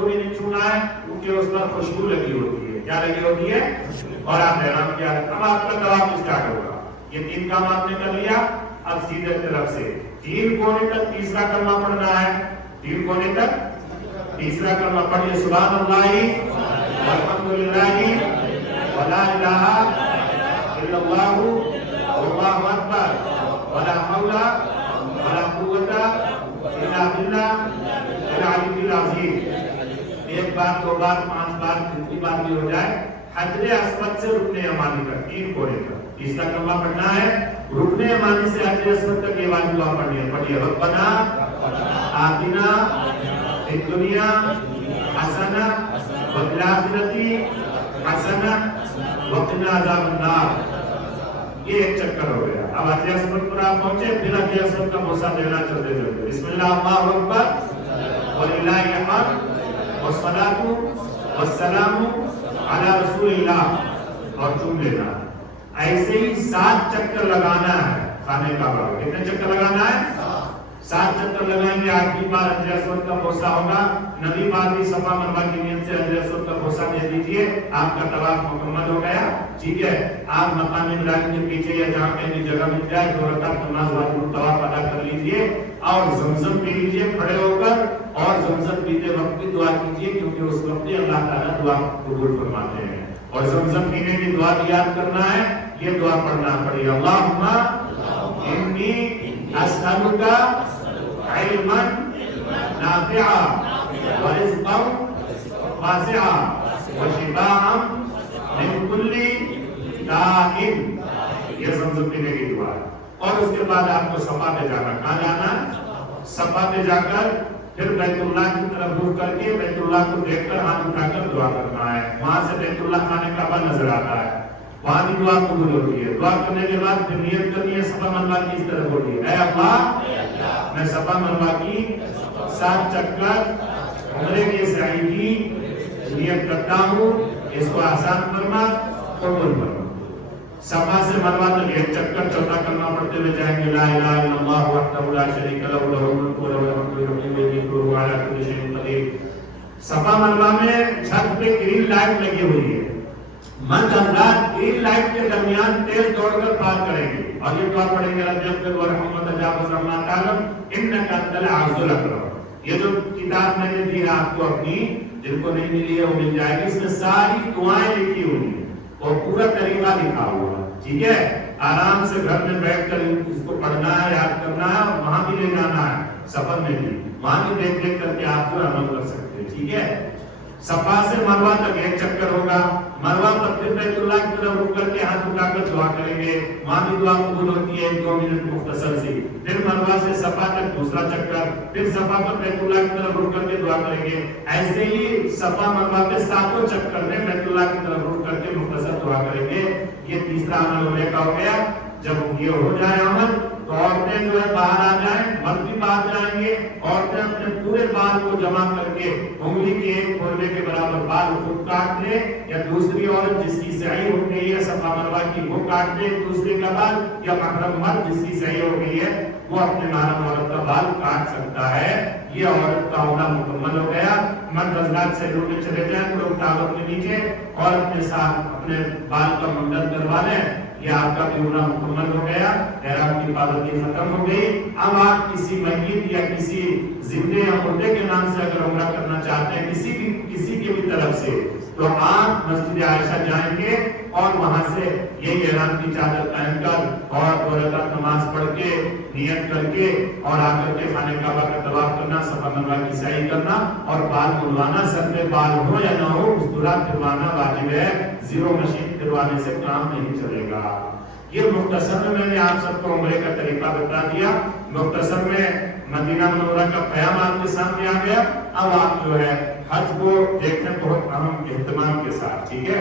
کو بھی نہیں چھونا ہے کیونکہ اس پر خوشبو لگی ہوتی ہے. کیا لگی ہوتی ہے؟ اور آپ احرام کیا ہے. اب آپ کا طواف اسٹارٹ ہوگا. یہ 3 کام آپ نے کر لیا. اب سیدھے طرف سے 3 کونے تک تیسرا کلمہ پڑھنا ہے. 3 کونے تک تیسرا کلمہ پڑھیے. سبحان اللہ والحمدللہ ولا الہ الا اللہ واللہ اکبر ولا حول ولا قوت الا باللہ العلی العظیم. 1 بار 2 بار 5 بار جتنی بار بھی ہو جائے. حجر اسود سے رکن یمانی تک 3 کونے تک تیسرا کلمہ پڑھنا ہے. رکن یمانی سے حجر اسود تک یہ والی دعا پڑھنی ہے. پڑھیے ربنا آتنا فی الدنیا حسنہ وفی الآخرۃ حسنہ وقنا عذاب النار. یہ 1 چکر ہو گیا. اب حجر اسود پر آپ پہنچے. پھر حجر اسود کا بوسہ دینا چلتے چلتے. بسم اللہ اللہ اکبر وللہ الحمد والصلاۃ والسلام علی رسول اللہ اور چوم لینا. ایسے ہی 7 چکر لگانا ہے خانے کعبہ. کتنے چکر لگانا ہے؟ 7 چکر لگائیں گے. 8ویں بار حجر اسود کا بوسہ ہوگا. 9ویں بار بھی صفا مروا کی نیت سے حجر اسود کا بوسہ دے دیجیے. آپ کا طواف مکمل ہو گیا. ٹھیک ہے. آپ مقام ابراہیم کے پیچھے یا جہاں کہیں جگہ مل جائے 2 رکعت نماز واجب الطواف ادا کر لیجیے اور زمزم پی لیجیے کھڑے ہو کر. اور زمزم پیتے وقت بھی دعا کیجیے کیونکہ اس وقت بھی اللہ تعالیٰ دعا قبول فرماتے ہیں. اور زمزم پینے کی دعا بھی یاد کرنا ہے. یہ دعا پڑھنا پڑی. اللہم انی اسألک علما نافعا ورزقا واسعا وشفاء من کل داء. یہ زمزم پینے کی دعا ہے. اور اس کے بعد آپ کو صفا پہ جانا. کہاں جانا؟ صفا پہ جا کر پھر بیت اللہ کی طرف رخ کر کے بیت اللہ کو دیکھ کر ہاتھ اٹھا کر دعا کرنا ہے. وہاں سے بیت اللہ خانہ کعبہ نظر آتا ہے. وہاں بھی دعا قبول ہوتی ہے. دعا کرنے کے بعد پھر نیت کرنی ہے صفا مروا کی اس طرح ہوتی ہے. اے اللہ میں صفا مروا کی 7 چکر عمرے کے سعی کی نیت کرتا ہوں. اس کو آسان فرما قبول فرما. صفا سے مروا تک 1 چکر 4تھا کلمہ پڑھتے ہوئے جائیں گے. لا الہ الا اللہ وحدہ لا شریک لہ لہ الملک و لہ الحمد وهو علی کل شیء قدیر. صفا مروا میں چھت پہ گرین لائٹ لگی ہوئی ہے. مرد حضرات گرین لائٹ کے درمیان تیز دوڑ کر پار کریں گے اور یہ دعا پڑھیں گے رب اغفر وارحم وتجاوز عما تعلم انک انت العزیز الاکرم. یہ جو کتاب میں نے دی ہے آپ کو اپنی, جن کو نہیں ملی ہے وہ مل جائے گی. اس میں ساری دعائیں لکھی ہوئی ہیں اور پورا طریقہ لکھا ہوا ہے. ٹھیک ہے. آرام سے گھر میں بیٹھ کر اس کو پڑھنا ہے, یاد کرنا ہے اور وہاں بھی لے جانا ہے. سفر میں بھی وہاں بھی دیکھ دیکھ کر کے آپ کو عمل کر سکتے ہیں. ٹھیک ہے. صفا سے مروا تک 1 چکر ہوگا. مروا پر پھر بیت اللہ کی طرف رک کر کے ہاتھ اٹھا کر دعا کریں گے. وہاں بھی دعا قبول ہوتی ہے 1-2 منٹ مختصر سی. پھر مروا سے صفا تک دوسرا چکر. پھر صفا پر بیت اللہ کی طرف رک کر کے دعا کریں گے. ایسے ہی صفا مروا پہ 7 چکر میں بیت اللہ کی طرف رک کر کے مختصر دعا کریں گے. یہ تیسرا عمل عمرے کا ہو گیا. جب یہ ہو جائے عمل تو عورتیں جو ہے باہر آ جائیں, مرد بھی باہر جائیں گے. عورتیں اپنے پورے بال کو جمع کر کے انگلی کے 1 پھولے کے برابر بال خود کاٹ لے, یا دوسری عورت جس کی سعی ہو گئی ہے صفا مروا کی وہ کاٹ لے دوسرے کا بال, یا محرم مرد جس کی سعی ہو گئی ہے وہ اپنے محرم عورت کا بال کاٹ سکتا ہے. یہ عورت کا عمرہ مکمل ہو گیا. مرد حضرات سے لوٹے چلے جائیں پورے ٹاور کے نیچے اور اپنے ساتھ اپنے بال کا منڈن کروا لیں. یہ آپ کا بھی عمرہ مکمل ہو گیا. احرام کی پابندی ختم ہو گئی. اب آپ کسی میت یا کسی زندے یا مردے کے نام سے اگر عمرہ کرنا چاہتے ہیں کسی کی بھی طرف سے, تو آپ مسجد عائشہ جائیں گے اور وہاں سے یہی احرام کی چادر پہن کر اور 2 رکعت نماز پڑھ کے نیت کر کے اور آ کر کے خانہ کعبہ کا طواف کرنا, صفا مروا کی سعی کرنا اور بال منڈوانا. سر پہ بال ہو یا نہ ہو اس دوران پھروانا واجب ہے. زیرو مشین پھروانے سے کام نہیں چلے گا. یہ مختصر میں نے آپ سب کو عمرے کا طریقہ بتا دیا. مختصر میں مدینہ منورہ کا قیام آپ کے سامنے آ گیا. اب آپ جو ہے حج کو دیکھیں بہت اہم اہتمام کے ساتھ. ٹھیک ہے.